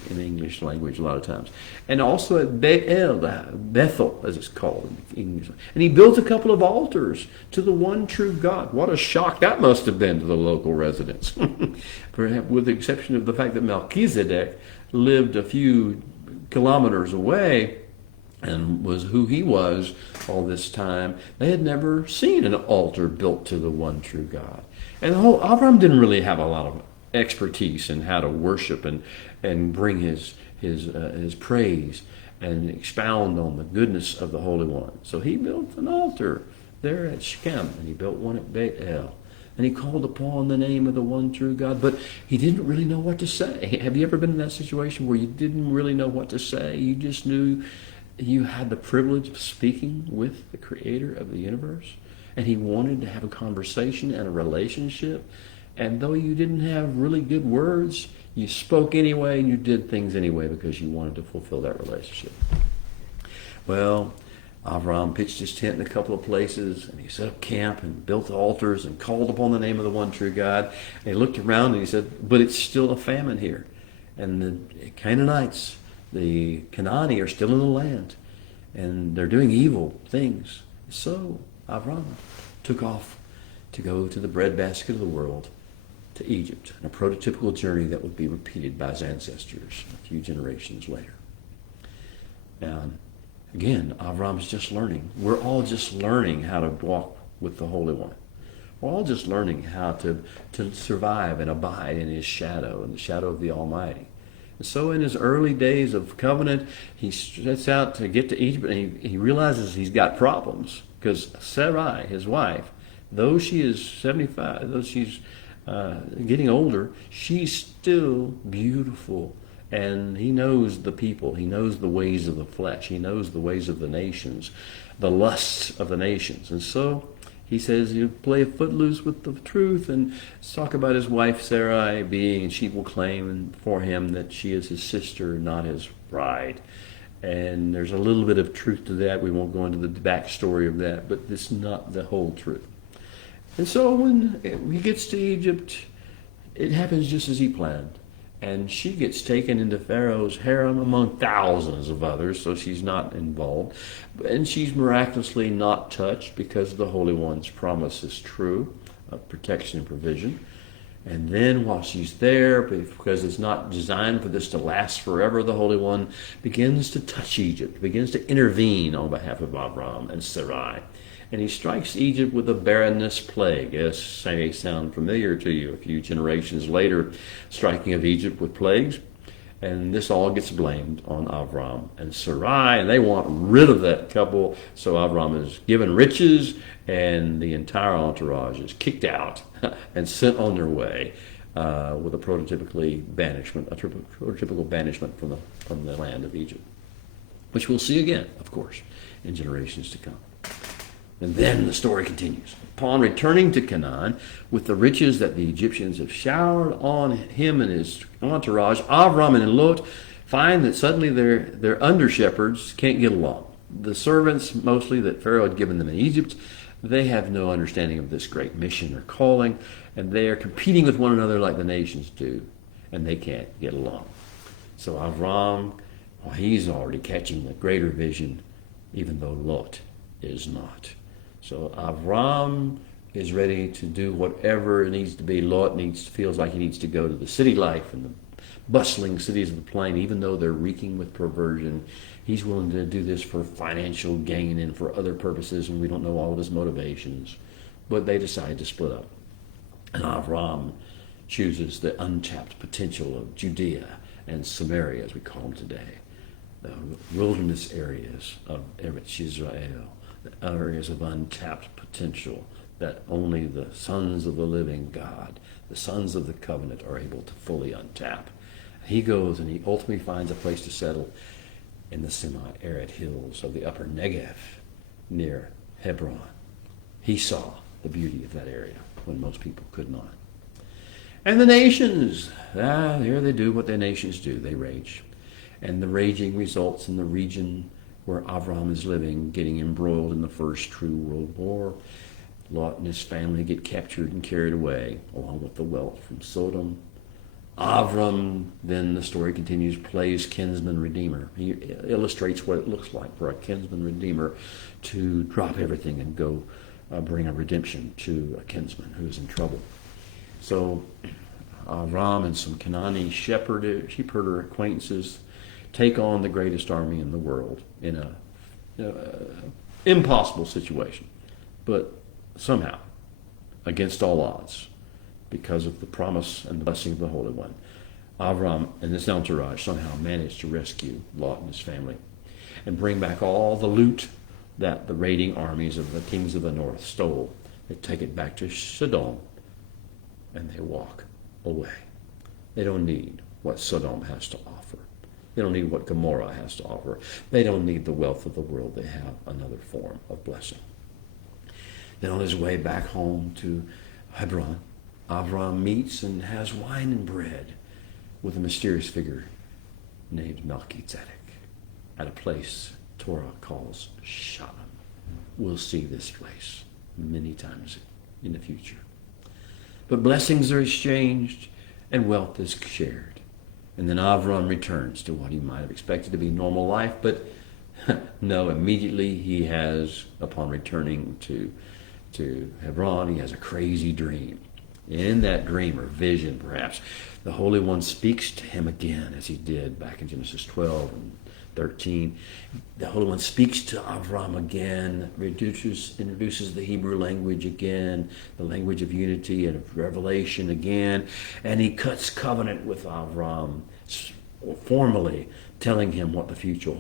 the English language a lot of times. And also at Bethel, as it's called in English. And he built a couple of altars to the one true God. What a shock that must have been to the local residents. Perhaps with the exception of the fact that Melchizedek lived a few kilometers away and was who he was all this time. They had never seen an altar built to the one true God. And Abraham didn't really have a lot of expertise in how to worship and bring his praise and expound on the goodness of the Holy One. So he built an altar there at Shechem, and he built one at Bethel. And he called upon the name of the one true God, but he didn't really know what to say. Have you ever been in that situation where you didn't really know what to say? You just knew you had the privilege of speaking with the Creator of the universe, and he wanted to have a conversation and a relationship. And though you didn't have really good words, you spoke anyway and you did things anyway because you wanted to fulfill that relationship. Well, Avram pitched his tent in a couple of places, and he set up camp and built altars and called upon the name of the one true God. And he looked around and he said, but it's still a famine here. And the Canaanites, the Canaani, are still in the land, and they're doing evil things. So Avram took off to go to the breadbasket of the world, to Egypt, and a prototypical journey that would be repeated by his ancestors a few generations later. And again, Avram's just learning. We're all just learning how to walk with the Holy One. We're all just learning how to survive and abide in his shadow, in the shadow of the Almighty. And so in his early days of covenant, he sets out to get to Egypt, and he realizes he's got problems, because Sarai, his wife, though she is 75, though she's getting older, she's still beautiful. And he knows the people. He knows the ways of the flesh. He knows the ways of the nations, the lusts of the nations. And so he says he'll play a footloose with the truth and talk about his wife Sarai being, and she will claim for him that she is his sister, not his bride. And there's a little bit of truth to that. We won't go into the backstory of that, but it's not the whole truth. And so when he gets to Egypt, it happens just as he planned. And she gets taken into Pharaoh's harem among thousands of others, so she's not involved. And she's miraculously not touched because the Holy One's promise is true of protection and provision. And then while she's there, because it's not designed for this to last forever, the Holy One begins to touch Egypt, begins to intervene on behalf of Avram and Sarai. And he strikes Egypt with a barrenness plague, as may sound familiar to you a few generations later, striking of Egypt with plagues. And this all gets blamed on Avram and Sarai, and they want rid of that couple. So Avram is given riches, and the entire entourage is kicked out and sent on their way with a prototypical banishment from the land of Egypt, which we'll see again, of course, in generations to come. And then the story continues. Upon returning to Canaan with the riches that the Egyptians have showered on him and his entourage, Avram and Lot find that suddenly their under-shepherds can't get along. The servants, mostly that Pharaoh had given them in Egypt, they have no understanding of this great mission or calling, and they are competing with one another like the nations do, and they can't get along. So Avram, well, he's already catching the greater vision, even though Lot is not. So Avram is ready to do whatever it needs to be. Lot feels like he needs to go to the city life and the bustling cities of the plain, even though they're reeking with perversion. He's willing to do this for financial gain and for other purposes, and we don't know all of his motivations. But they decide to split up. And Avram chooses the untapped potential of Judea and Samaria, as we call them today, the wilderness areas of Eretz Yisrael, the areas of untapped potential that only the sons of the living God, the sons of the covenant, are able to fully untap. He goes and he ultimately finds a place to settle in the semi-arid hills of the upper Negev near Hebron. He saw the beauty of that area when most people could not. And the nations, here they do what the nations do. They rage. And the raging results in the region where Avram is living, getting embroiled in the First True World War. Lot and his family get captured and carried away, along with the wealth from Sodom. Avram, then the story continues, plays kinsman redeemer. He illustrates what it looks like for a kinsman redeemer to drop everything and go bring a redemption to a kinsman who is in trouble. So Avram and some Canaanite sheepherder acquaintances take on the greatest army in the world in a impossible situation, but somehow, against all odds, because of the promise and the blessing of the Holy One, Avram and his entourage somehow managed to rescue Lot and his family and bring back all the loot that the raiding armies of the kings of the north stole. They take it back to Sodom and they walk away. They don't need what Sodom has to offer. They don't need what Gomorrah has to offer. They don't need the wealth of the world. They have another form of blessing. Then on his way back home to Hebron, Avram meets and has wine and bread with a mysterious figure named Melchizedek at a place Torah calls Shalom. We'll see this place many times in the future. But blessings are exchanged and wealth is shared. And then Avram returns to what he might have expected to be normal life, but no, immediately he has, upon returning to Hebron, he has a crazy dream. In that dream, or vision perhaps, the Holy One speaks to him again, as he did back in Genesis 12 and 13. The Holy One speaks to Avram again, introduces the Hebrew language again, the language of unity and of revelation again, and he cuts covenant with Avram, formally telling him what the future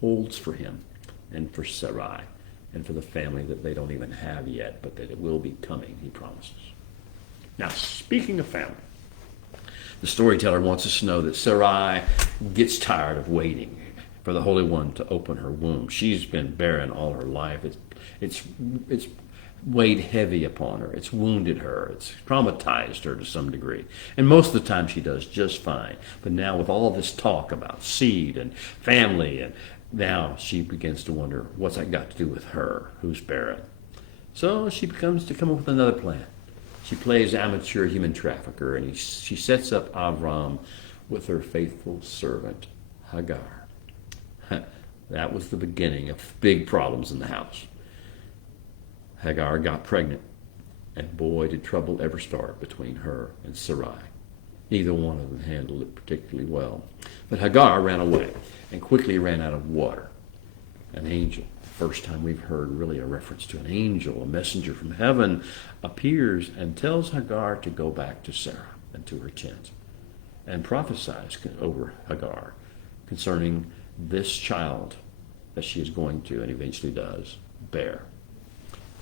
holds for him and for Sarai and for the family that they don't even have yet, but that it will be coming, he promises. Now, speaking of family, the storyteller wants us to know that Sarai gets tired of waiting for the Holy One to open her womb. She's been barren all her life. It's weighed heavy upon her. It's wounded her. It's traumatized her to some degree. And most of the time she does just fine. But now with all this talk about seed and family, and now she begins to wonder, what's that got to do with her, who's barren? So she becomes to come up with another plan. She plays amateur human trafficker, and she sets up Avram with her faithful servant, Hagar. That was the beginning of big problems in the house. Hagar got pregnant, and boy, did trouble ever start between her and Sarai. Neither one of them handled it particularly well. But Hagar ran away and quickly ran out of water. An angel, the first time we've heard really a reference to an angel, a messenger from heaven, appears and tells Hagar to go back to Sarah and to her tent and prophesies over Hagar concerning this child that she is going to, and eventually does, bear.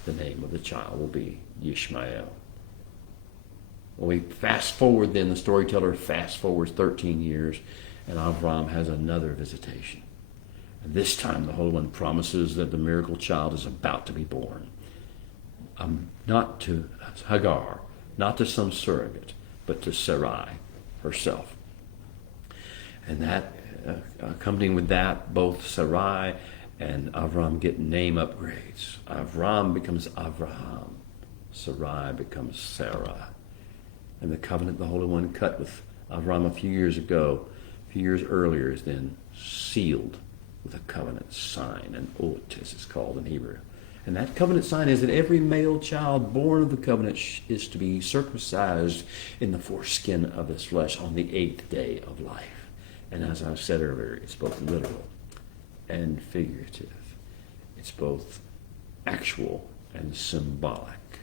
The name of the child will be Ishmael. When we fast forward, then the storyteller fast forwards 13 years, and Avram has another visitation. And this time the Holy One promises that the miracle child is about to be born. Not to Hagar, not to some surrogate, but to Sarai herself. And that, accompanying with that, both Sarai and Avram get name upgrades. Avram becomes Avraham. Sarai becomes Sarah. And the covenant the Holy One cut with Avram a few years earlier, is then sealed with a covenant sign, an ot, as it's called in Hebrew. And that covenant sign is that every male child born of the covenant is to be circumcised in the foreskin of his flesh on the 8th day of life. And as I said earlier, it's both literal and figurative. It's both actual and symbolic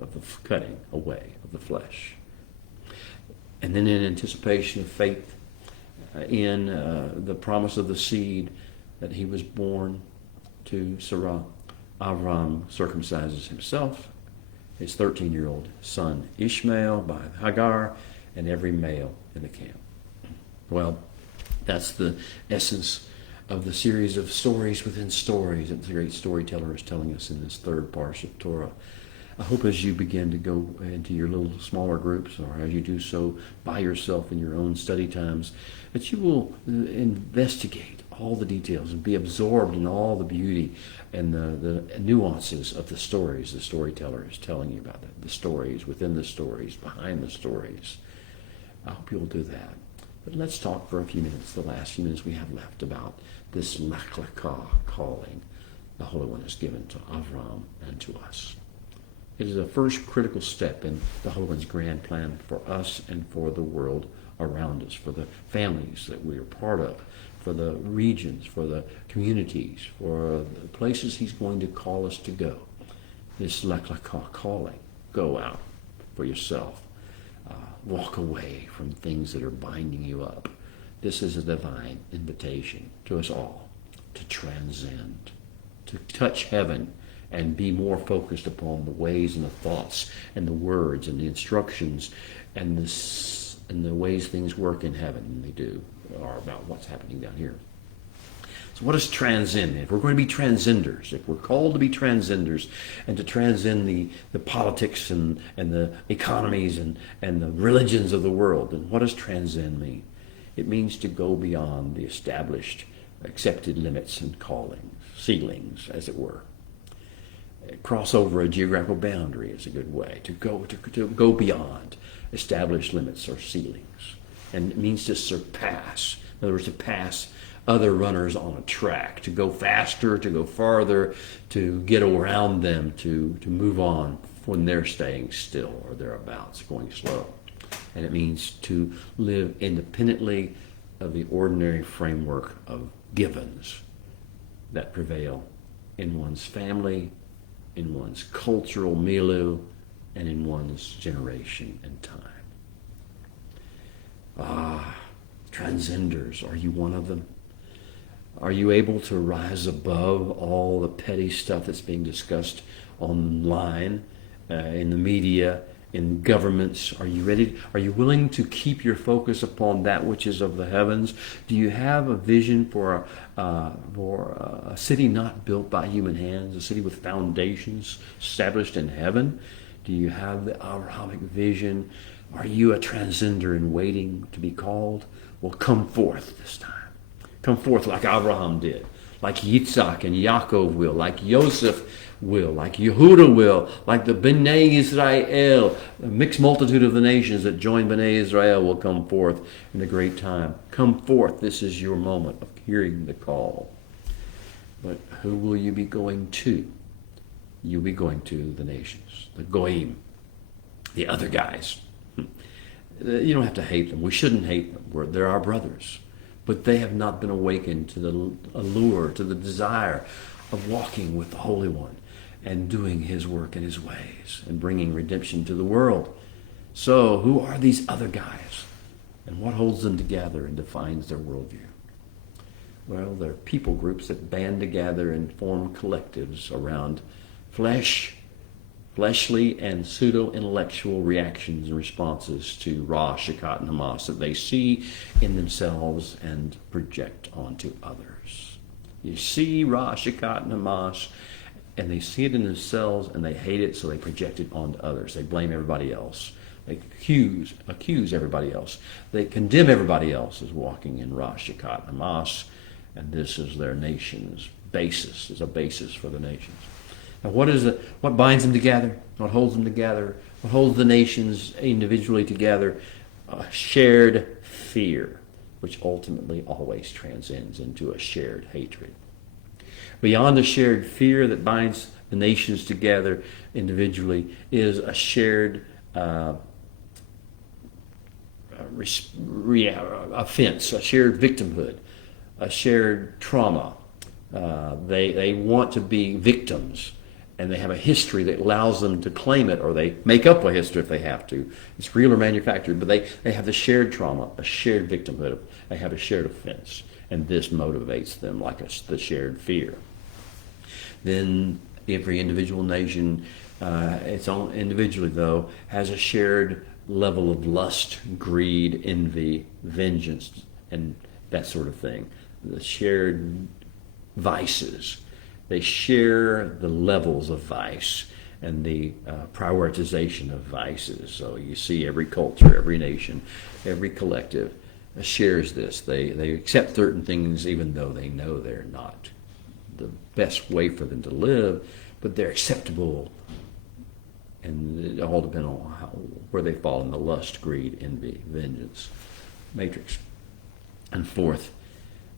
of the cutting away of the flesh. And then in anticipation of faith in the promise of the seed that he was born to Sarah, Avram circumcises himself, his 13-year-old son Ishmael by Hagar, and every male in the camp. Well, that's the essence of the series of stories within stories that the great storyteller is telling us in this third parsha of Torah. I hope as you begin to go into your little smaller groups, or as you do so by yourself in your own study times, that you will investigate all the details and be absorbed in all the beauty and the nuances of the stories the storyteller is telling you about, the stories within the stories, behind the stories. I hope you'll do that. But let's talk for a few minutes, the last few minutes we have left, about this Lecha calling the Holy One has given to Avram and to us. It is a first critical step in the Holy One's grand plan for us and for the world around us, for the families that we are part of, for the regions, for the communities, for the places he's going to call us to go. This Lecha calling, go out for yourself. Walk away from things that are binding you up. This is a divine invitation to us all to transcend, to touch heaven and be more focused upon the ways and the thoughts and the words and the instructions and the ways things work in heaven than they do are about what's happening down here. So what does transcend mean? If we're going to be transcenders, if we're called to be transcenders and to transcend the politics and the economies and the religions of the world, then what does transcend mean? It means to go beyond the established, accepted limits and callings, ceilings, as it were. Cross over a geographical boundary is a good way to go beyond established limits or ceilings. And it means to surpass. In other words, to pass other runners on a track, to go faster, to go farther, to get around them, to move on when they're staying still or thereabouts, going slow. And it means to live independently of the ordinary framework of givens that prevail in one's family, in one's cultural milieu, and in one's generation and time. Transcenders, are you one of them? Are you able to rise above all the petty stuff that's being discussed online, in the media, in governments? Are you ready? Are you willing to keep your focus upon that which is of the heavens? Do you have a vision for a city not built by human hands, a city with foundations established in heaven? Do you have the Abrahamic vision? Are you a transcender in waiting to be called? Well, come forth this time. Come forth like Abraham did, like Yitzhak and Yaakov will, like Joseph will, like Yehuda will, like the Bnei Israel, the mixed multitude of the nations that join Bnei Israel will come forth in a great time. Come forth. This is your moment of hearing the call. But who will you be going to? You'll be going to the nations, the Goyim, the other guys. You don't have to hate them. We shouldn't hate them. They're our brothers. But they have not been awakened to the allure, to the desire of walking with the Holy One and doing his work in his ways and bringing redemption to the world. So who are these other guys? And what holds them together and defines their worldview? Well, they're people groups that band together and form collectives around fleshly and pseudo-intellectual reactions and responses to Ra, Shakat, and Hamas that they see in themselves and project onto others. You see Ra, Shakat, and Hamas, and they see it in themselves, and they hate it, so they project it onto others. They blame everybody else. They accuse everybody else. They condemn everybody else as walking in Ra, Shakat, and Hamas, and this is their nation's basis, is a basis for the nations. Now, what binds them together? What holds them together? What holds the nations individually together? A shared fear, which ultimately always transcends into a shared hatred. Beyond a shared fear that binds the nations together individually is a shared offense, a shared victimhood, a shared trauma. They want to be victims, and they have a history that allows them to claim it, or they make up a history if they have to. It's real or manufactured, but they have the shared trauma, a shared victimhood. They have a shared offense, and this motivates them like the shared fear. Then every individual nation, its own individually though, has a shared level of lust, greed, envy, vengeance, and that sort of thing. The shared vices. They share the levels of vice and the prioritization of vices. So you see every culture, every nation, every collective shares this. They accept certain things even though they know they're not the best way for them to live, but they're acceptable, and it all depends on where they fall in the lust, greed, envy, vengeance matrix. And fourth,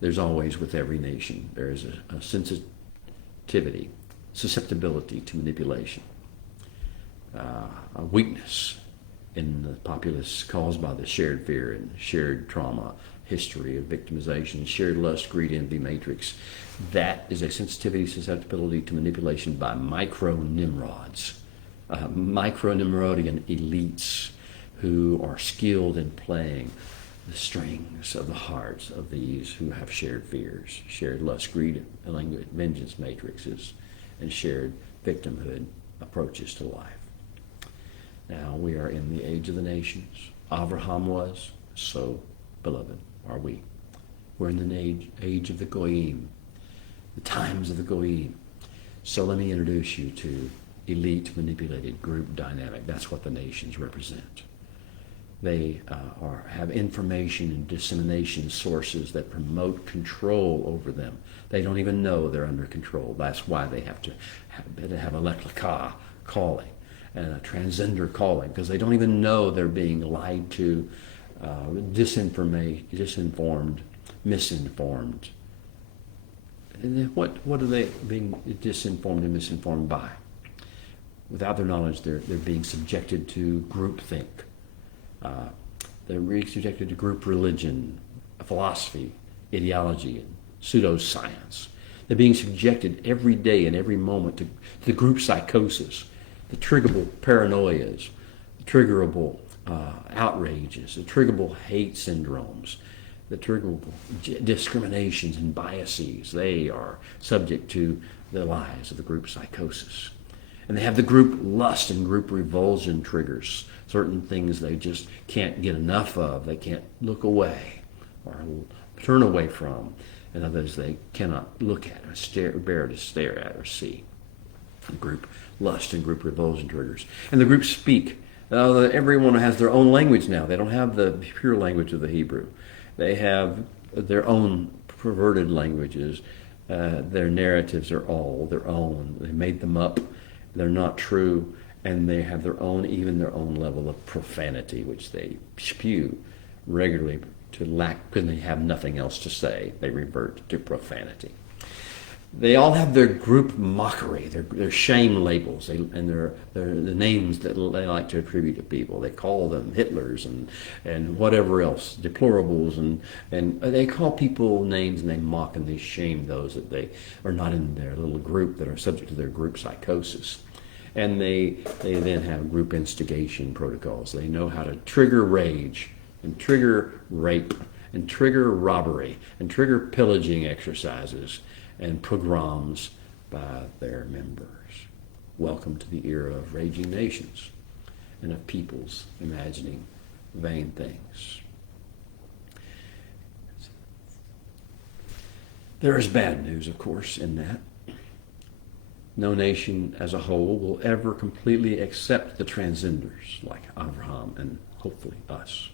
there's always with every nation, there is a sensitivity, susceptibility to manipulation, a weakness in the populace caused by the shared fear and shared trauma, history of victimization, shared lust, greed, envy matrix. That is a sensitivity, susceptibility to manipulation by micro-Nimrods, micro-Nimrodian elites who are skilled in playing the strings of the hearts of these who have shared fears, shared lust, greed, and vengeance matrices, and shared victimhood approaches to life. Now we are in the age of the nations. Abraham was, so beloved are we. We're in the age of the Goyim, the times of the Goyim. So let me introduce you to elite manipulated group dynamic. That's what the nations represent. They have information and dissemination sources that promote control over them. They don't even know they're under control. That's why they have to have a Lecha calling and a transgender calling, because they don't even know they're being lied to, disinformed, misinformed. And what are they being disinformed and misinformed by? Without their knowledge, they're being subjected to groupthink. They're being subjected to group religion, philosophy, ideology, and pseudoscience. They're being subjected every day and every moment to the group psychosis, the triggerable paranoias, the triggerable outrages, the triggerable hate syndromes, the triggerable discriminations and biases. They are subject to the lies of the group psychosis. And they have the group lust and group revulsion triggers, certain things they just can't get enough of. They can't look away or turn away from, and others they cannot look at or bear to stare at or see. The group lust and group revulsion triggers. And the group speak. Everyone has their own language now. They don't have the pure language of the Hebrew. They have their own perverted languages Their narratives are all their own. They made them up. They're not true, and they have their own level of profanity, which they spew regularly to lack, because they have nothing else to say. They revert to profanity. They all have their group mockery, their shame labels, and the names that they like to attribute to people. They call them Hitlers and whatever else, deplorables, and they call people names, and they mock and they shame those that they are not in their little group, that are subject to their group psychosis. And they then have group instigation protocols. They know how to trigger rage and trigger rape and trigger robbery and trigger pillaging exercises and pogroms by their members. Welcome to the era of raging nations and of peoples imagining vain things. There is bad news, of course, in that. No nation as a whole will ever completely accept the transcenders like Abraham and hopefully us.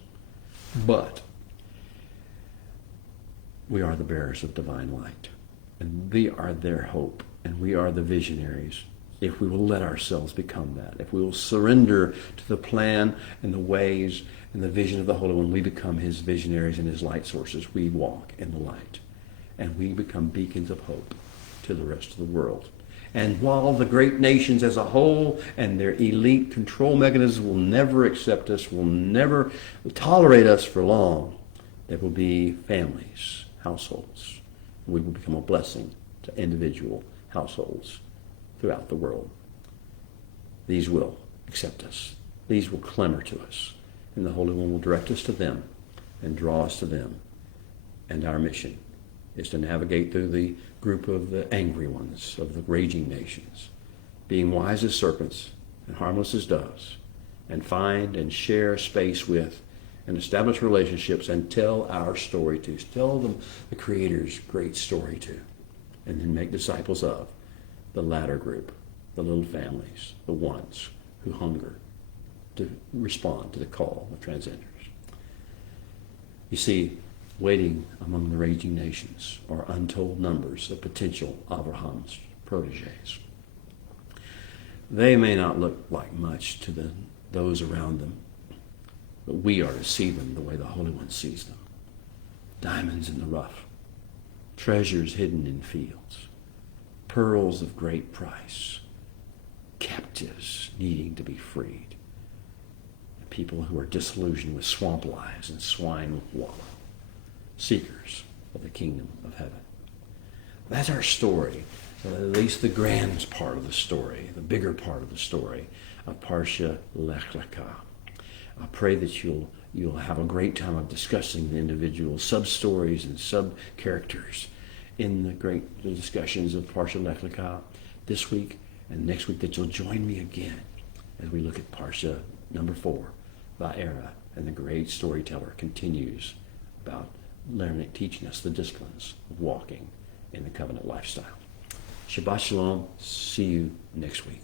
But we are the bearers of divine light. And we are their hope, and we are the visionaries if we will let ourselves become that. If we will surrender to the plan and the ways and the vision of the Holy One, we become his visionaries and his light sources. We walk in the light, and we become beacons of hope to the rest of the world. And while the great nations as a whole and their elite control mechanisms will never accept us, will never tolerate us for long, there will be families, households. We will become a blessing to individual households throughout the world. These will accept us. These will clamor to us. And the Holy One will direct us to them and draw us to them. And our mission is to navigate through the group of the angry ones, of the raging nations, being wise as serpents and harmless as doves, and find and share space with and establish relationships and tell our story to. Tell them the Creator's great story to. And then make disciples of the latter group, the little families, the ones who hunger to respond to the call of transcenders. You see, waiting among the raging nations are untold numbers of potential Abraham's proteges. They may not look like much to those around them, but we are to see them the way the Holy One sees them. Diamonds in the rough, treasures hidden in fields, pearls of great price, captives needing to be freed, people who are disillusioned with swamp lives and swine with wallow, seekers of the kingdom of heaven. That's our story, at least the grand part of the story, the bigger part of the story of Parsha Lecha. I pray that you'll have a great time of discussing the individual sub-stories and sub-characters in the great discussions of Parsha Lecha this week and next week, that you'll join me again as we look at Parsha number 4, Va'era, and the great storyteller continues about learning, teaching us the disciplines of walking in the covenant lifestyle. Shabbat Shalom. See you next week.